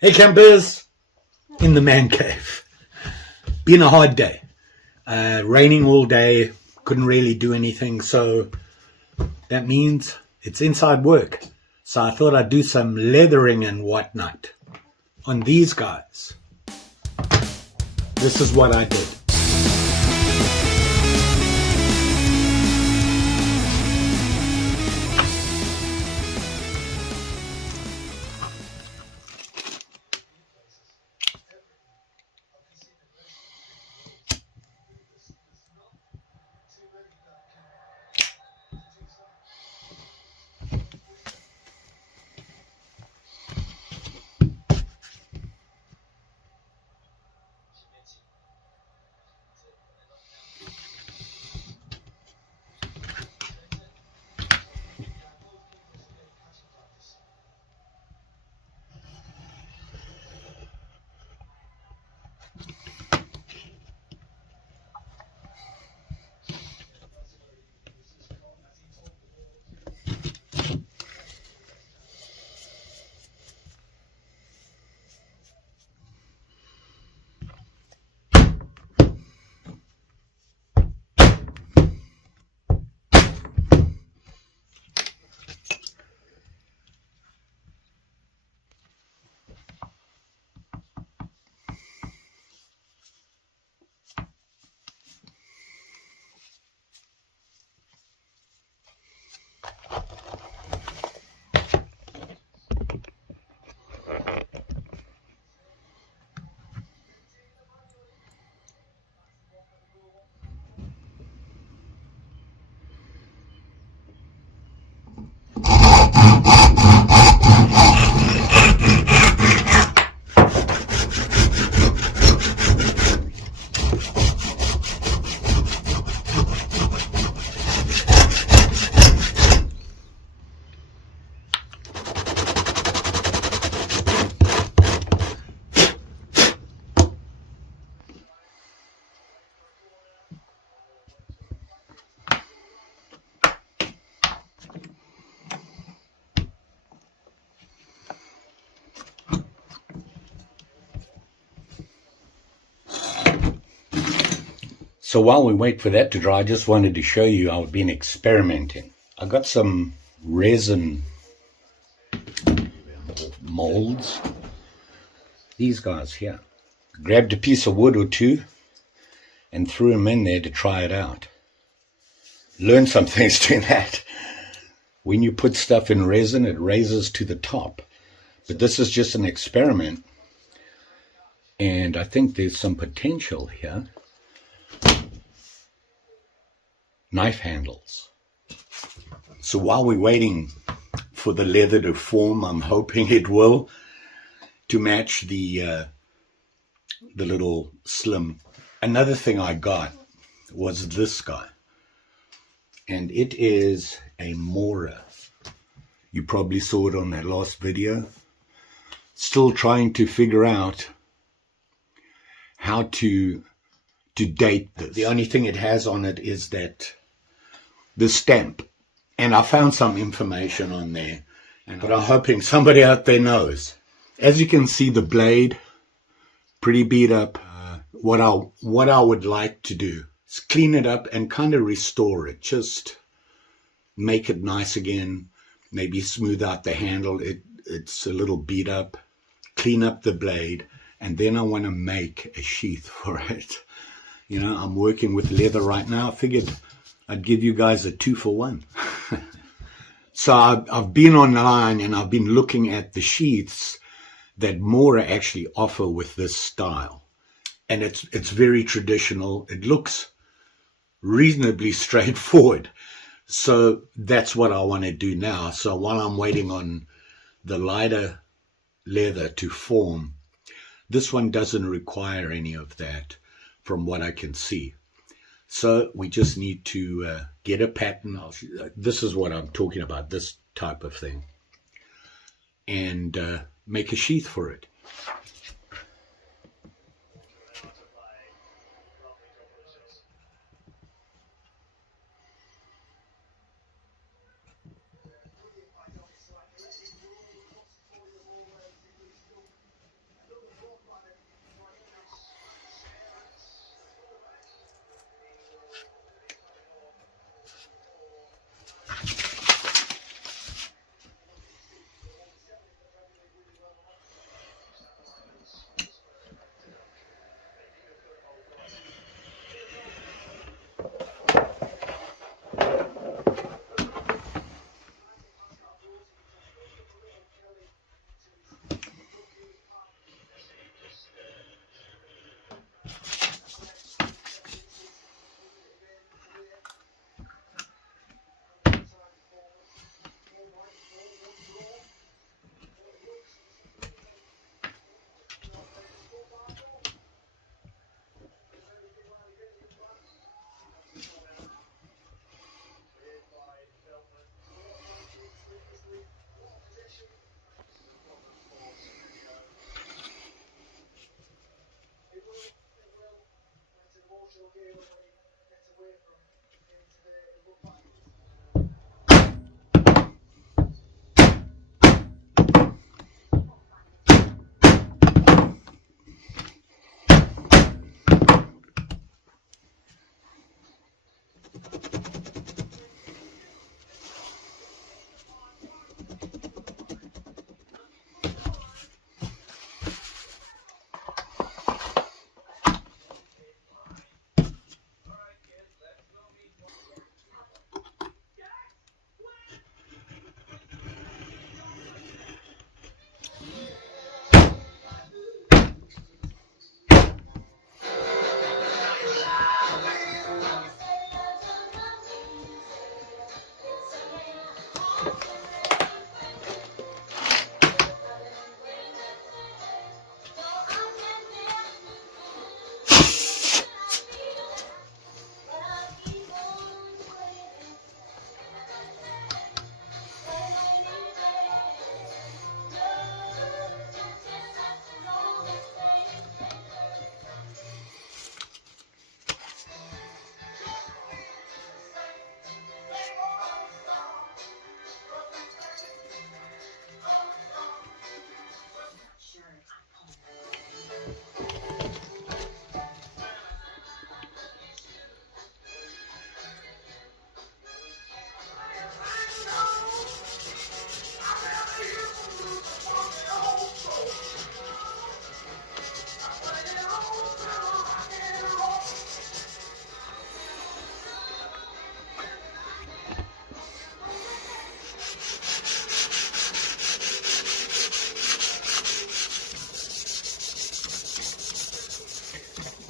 Hey campers, in the man cave. Been a hard day. Raining all day, couldn't really do anything, so that means it's inside work. So I thought I'd do some leathering and whatnot on these guys. This is what I did. So while we wait for that to dry, I just wanted to show you I've been experimenting. I got some resin molds. These guys here. Grabbed a piece of wood or two and threw them in there to try it out. Learned some things doing that. When you put stuff in resin, it raises to the top. But this is just an experiment. And I think there's some potential here. Knife handles. So while we're waiting for the leather to form, I'm hoping it will, to match the little slim. Another thing I got was this guy, and it is a Mora. You probably saw it on that last video. Still trying to figure out how to date this. The only thing it has on it is that the stamp, and I found some information on there, but I'm hoping somebody out there knows. As you can see, the blade pretty beat up. What I would like to do is clean it up and kind of restore it, just make it nice again, maybe smooth out the handle. It's a little beat up, clean up the blade, and then I want to make a sheath for it. You know, I'm working with leather right now. I figured I'd give you guys a 2-for-1. So I've been online and I've been looking at the sheaths that Mora actually offer with this style. And it's very traditional. It looks reasonably straightforward. So that's what I want to do now. So while I'm waiting on the lighter leather to form, this one doesn't require any of that from what I can see. So we just need to get a pattern. This is what I'm talking about, this type of thing. And make a sheath for it.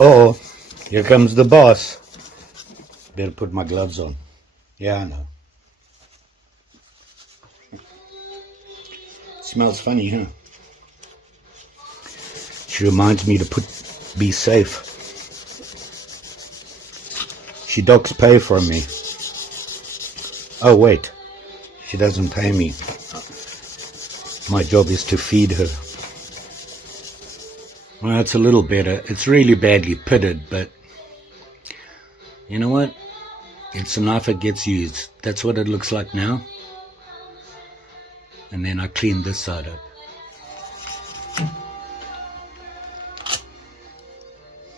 Oh, here comes the boss. Better put my gloves on. Yeah, I know. Smells funny, huh? She reminds me to be safe. She docks pay from me. Oh, wait. She doesn't pay me. My job is to feed her. Well, it's a little better. It's really badly pitted, but you know what? It's a knife that gets used. That's what it looks like now. And then I clean this side up.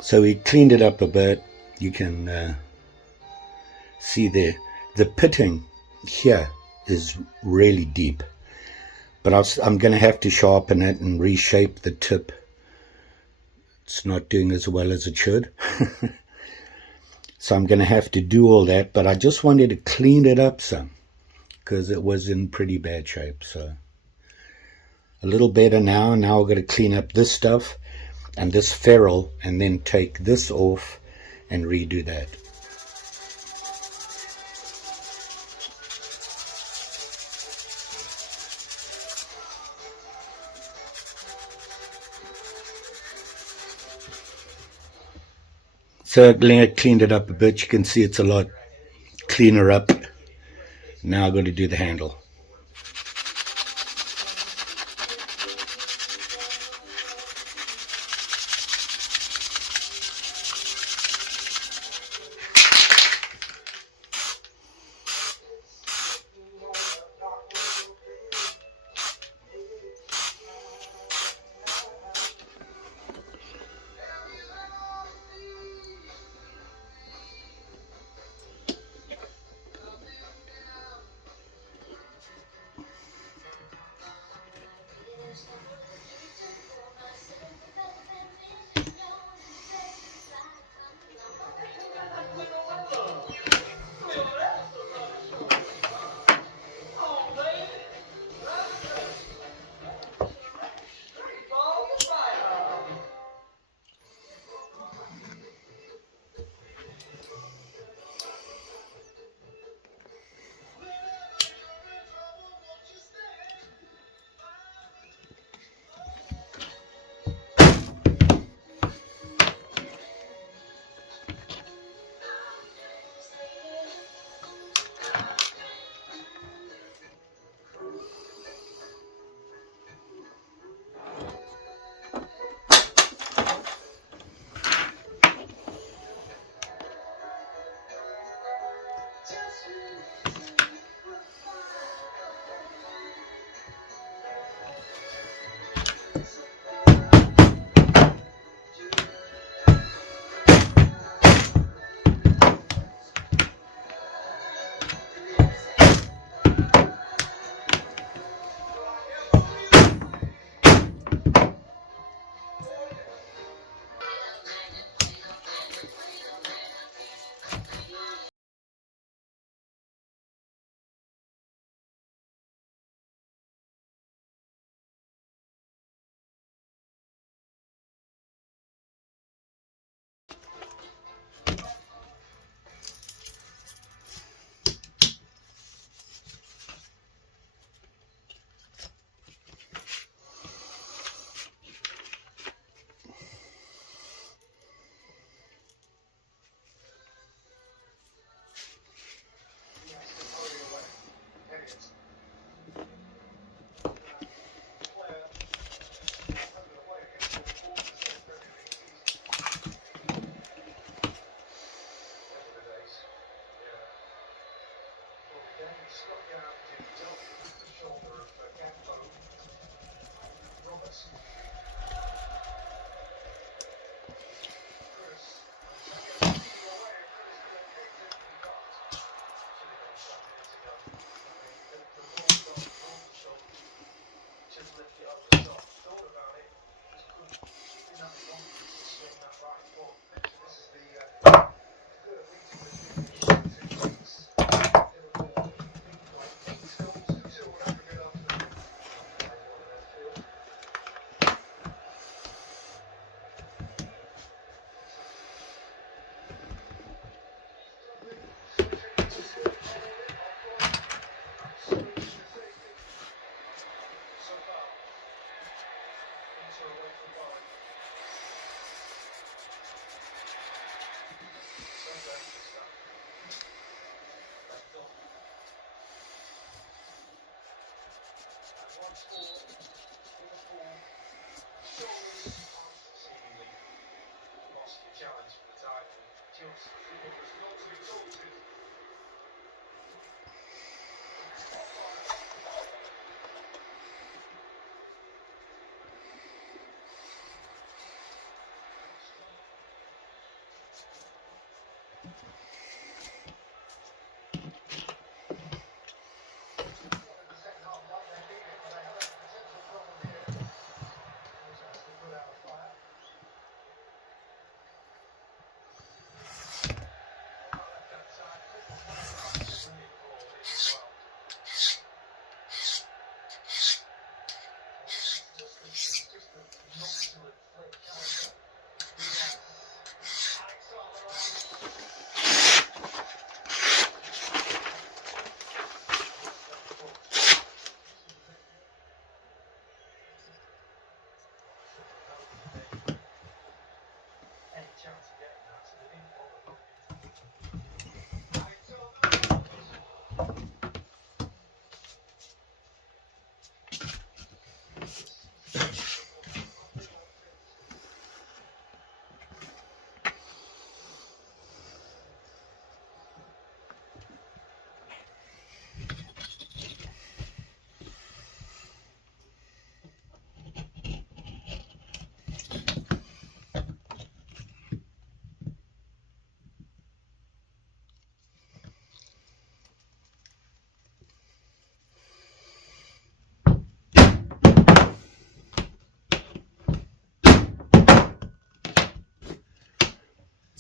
So we cleaned it up a bit. You can see there. The pitting here is really deep. But I'm going to have to sharpen it and reshape the tip. It's not doing as well as it should. So I'm going to have to do all that. But I just wanted to clean it up some, because it was in pretty bad shape. So a little better now. Now we're going to clean up this stuff and this ferrule, and then take this off and redo that. So I cleaned it up a bit. You can see it's a lot cleaner up. Now I'm going to do the handle.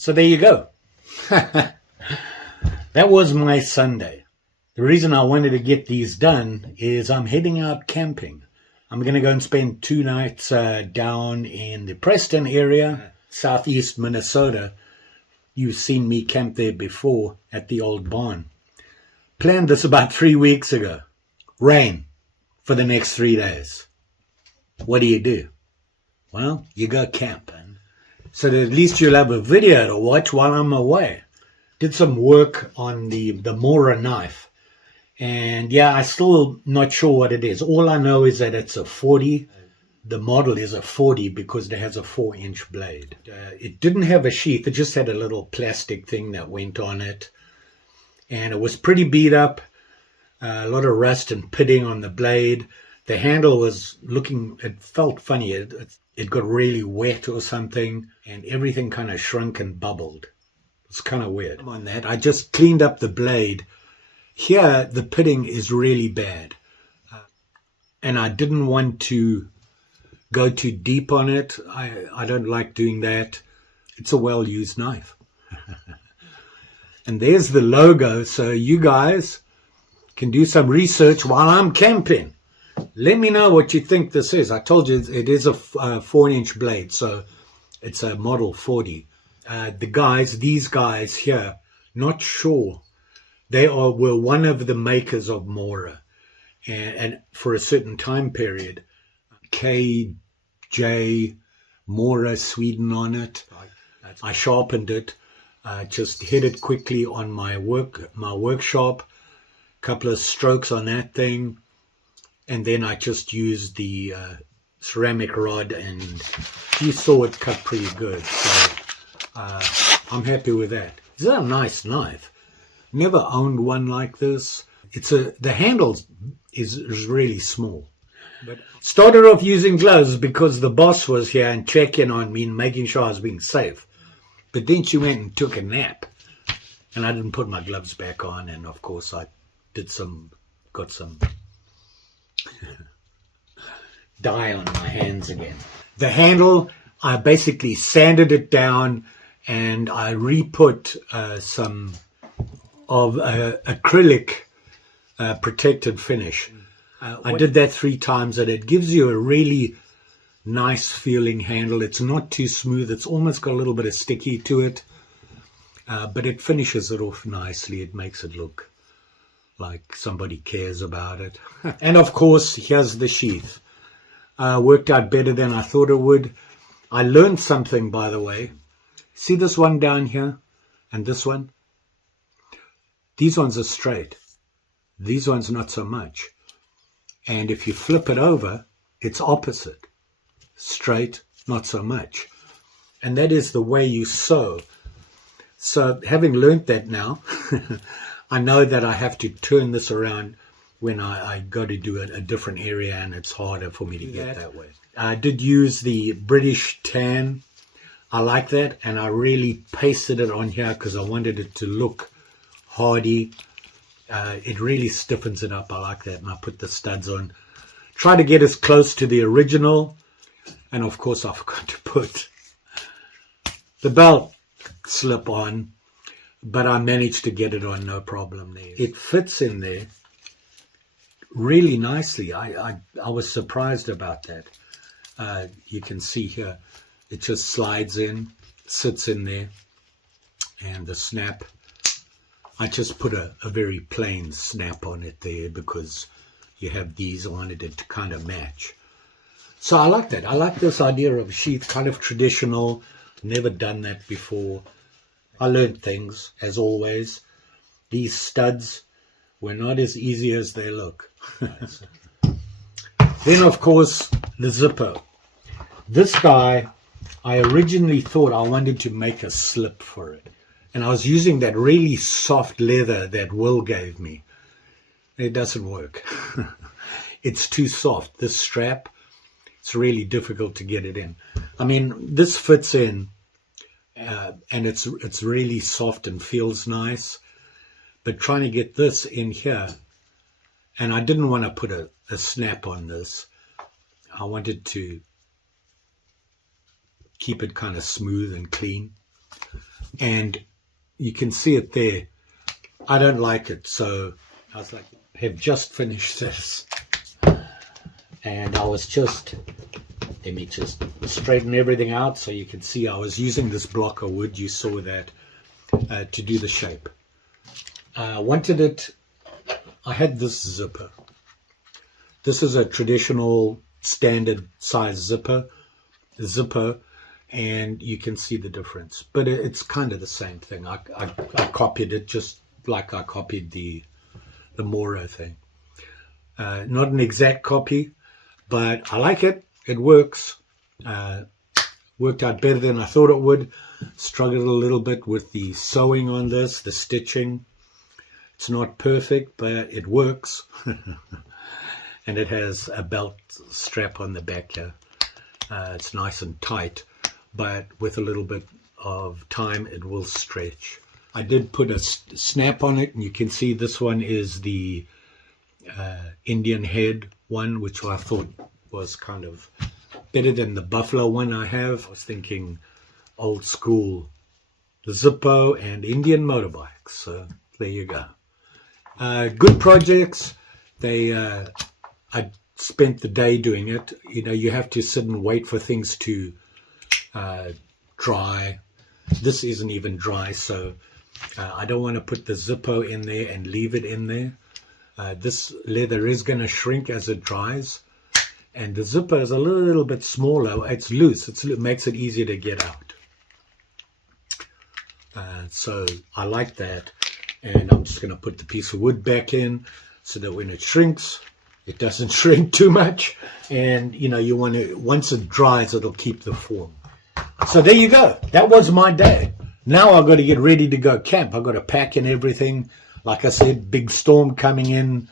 So there you go. That was my Sunday. The reason I wanted to get these done is I'm heading out camping. I'm going to go and spend 2 nights down in the Preston area, southeast Minnesota. You've seen me camp there before at the old barn. Planned this about 3 weeks ago. Rain for the next 3 days. What do? Well, you go camping. So that at least you'll have a video to watch while I'm away. Did some work on the MoraKniv. And yeah, I'm still not sure what it is. All I know is that it's a 40. The model is a 40 because it has a 4-inch blade. It didn't have a sheath. It just had a little plastic thing that went on it. And it was pretty beat up. A lot of rust and pitting on the blade. The handle was looking, it felt funny. It got really wet or something. And everything kind of shrunk and bubbled. It's kind of weird. On that, I just cleaned up the blade. Here, the pitting is really bad. And I didn't want to go too deep on it. I don't like doing that. It's a well-used knife. And there's the logo. So you guys can do some research while I'm camping. Let me know what you think this is. I told you it is a 4-inch blade. So it's a model 40. These guys here, not sure. They were one of the makers of Mora, and for a certain time period, KJ Mora Sweden on it. I sharpened it, just hit it quickly on my workshop, couple of strokes on that thing, and then I just used the ceramic rod, and you saw it cut pretty good. So I'm happy with that. This is a nice knife. Never owned one like this. The handle is really small. But started off using gloves because the boss was here and checking on me and making sure I was being safe. But then she went and took a nap, and I didn't put my gloves back on. And of course, I got some dye on my hands again. The handle, I basically sanded it down, and I re-put some of acrylic protected finish. I did that 3 times, and it gives you a really nice feeling handle. It's not too smooth. It's almost got a little bit of sticky to it, but it finishes it off nicely. It makes it look like somebody cares about it. And of course, here's the sheath. Worked out better than I thought it would. I learned something, by the way. See this one down here and this one? These ones are straight. These ones not so much. And if you flip it over, it's opposite. Straight, not so much. And that is the way you sew. So having learnt that now, I know that I have to turn this around when I go to do a different area, and it's harder for me to get that way. I did use the British tan. I like that, and I really pasted it on here because I wanted it to look hardy. It really stiffens it up. I like that, and I put the studs on. Try to get as close to the original, and of course I forgot to put the belt slip on, but I managed to get it on no problem there. It fits in there really nicely. I was surprised about that. You can see here, it just slides in, sits in there, and the snap, I just put a very plain snap on it there because you have these on it to kind of match. So I like that. I like this idea of a sheath, kind of traditional. Never done that before. I learned things, as always. These studs were not as easy as they look. Then, of course, the Zippo. This guy, I originally thought I wanted to make a slip for it. And I was using that really soft leather that Will gave me. It doesn't work. It's too soft. This strap, it's really difficult to get it in. I mean, this fits in, and it's really soft and feels nice. But trying to get this in here, and I didn't want to put a snap on this. I wanted to keep it kind of smooth and clean. and you can see it there. I don't like it, so I was like, have just finished this, and I was just, let me just straighten everything out so you can see I was using this block of wood, you saw that, to do the shape. I wanted it, I had this zipper. This is a traditional standard size zipper, and you can see the difference, but it's kind of the same thing. I copied it just like I copied the Mora thing. Not an exact copy, but I like it. It works. Worked out better than I thought it would. Struggled a little bit with the sewing on this, the stitching. It's not perfect, but it works. And it has a belt strap on the back here. It's nice and tight, but with a little bit of time it will stretch. I did put a snap on it, and you can see this one is the Indian head one, which I thought was kind of better than the buffalo one I have. I was thinking old school, the Zippo and Indian motorbikes. So there you go. Good projects. I spent the day doing it. You know, you have to sit and wait for things to dry. This isn't even dry, so I don't want to put the Zippo in there and leave it in there. This leather is going to shrink as it dries, and the Zippo is a little bit smaller. It's loose. It makes it easier to get out. So I like that, and I'm just going to put the piece of wood back in so that when it shrinks, it doesn't shrink too much, and you know, you want to, once it dries, it'll keep the form. So there you go. That was my day. Now I've got to get ready to go camp. I've got to pack in everything. Like I said, big storm coming in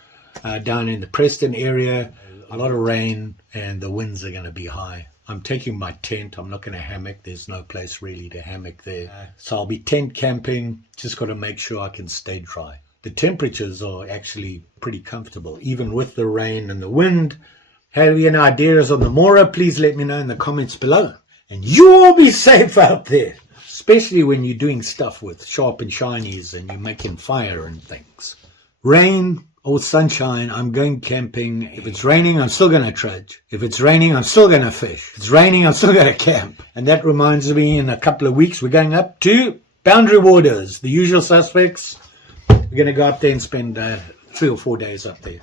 down in the Preston area. A lot of rain, and the winds are going to be high. I'm taking my tent. I'm not going to hammock. There's no place really to hammock there. So I'll be tent camping. Just got to make sure I can stay dry. The temperatures are actually pretty comfortable, even with the rain and the wind. Have you any ideas on the Mora? Please let me know in the comments below. And you all be safe out there, especially when you're doing stuff with sharp and shinies and you're making fire and things. Rain or sunshine, I'm going camping. If it's raining, I'm still going to trudge. If it's raining, I'm still going to fish. If it's raining, I'm still going to camp. And that reminds me, in a couple of weeks, we're going up to Boundary Waters, the usual suspects. We're going to go up there and spend 3 or 4 days up there.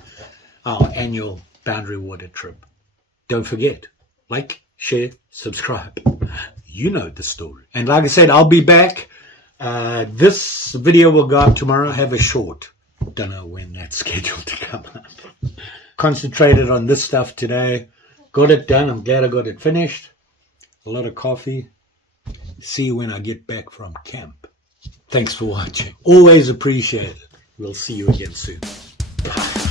Our annual Boundary Water trip. Don't forget, like, share, subscribe. You know the story. And like I said, I'll be back. This video will go up tomorrow. I have a short. Don't know when that's scheduled to come up. Concentrated on this stuff today. Got it done. I'm glad I got it finished. A lot of coffee. See you when I get back from camp. Thanks for watching. Always appreciate it. We'll see you again soon. Bye.